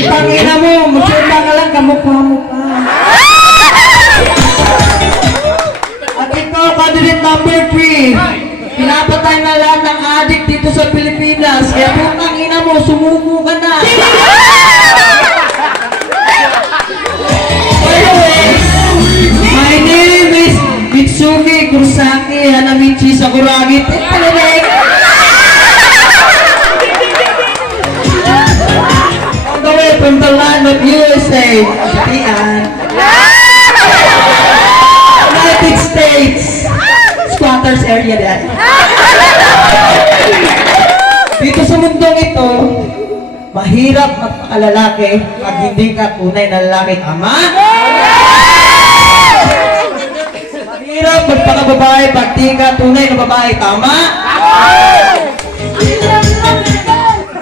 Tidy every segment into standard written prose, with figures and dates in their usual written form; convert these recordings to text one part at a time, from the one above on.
Putangina mo, magsalita ka lang, kamukha mo pa. At ikaw, candidate number 3. Pinapatay na lahat ng addict dito sa Pilipinas. Kaya putangina mo, sumuko ka na. Anyways, my name is Mitsuki Kurosaki Hanamichi Sakuragi. On the way from the land of USA, United States, squatters area dyan. Dito sa mundong ito, mahirap magpakalalaki pag hindi ka tunay na lalaki. Tama? Mahirap magpakababae pag di ka tunay na babae. Tama?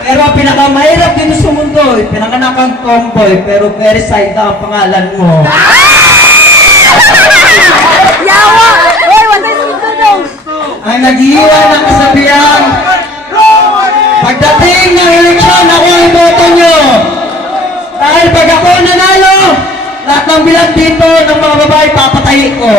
Pero ang pinakamahirap dito sa mundo, pinanganak kang tomboy, pero very side na ang pangalan mo. Yawa! Hoy, watay sa tutulong! Ang nag-iwan ng kasabihan, pagdating ng eleksyon, ako ang boto nyo. Dahil pag ako nanalo, lahat ng bilang dito ng mga babae papatayin ko.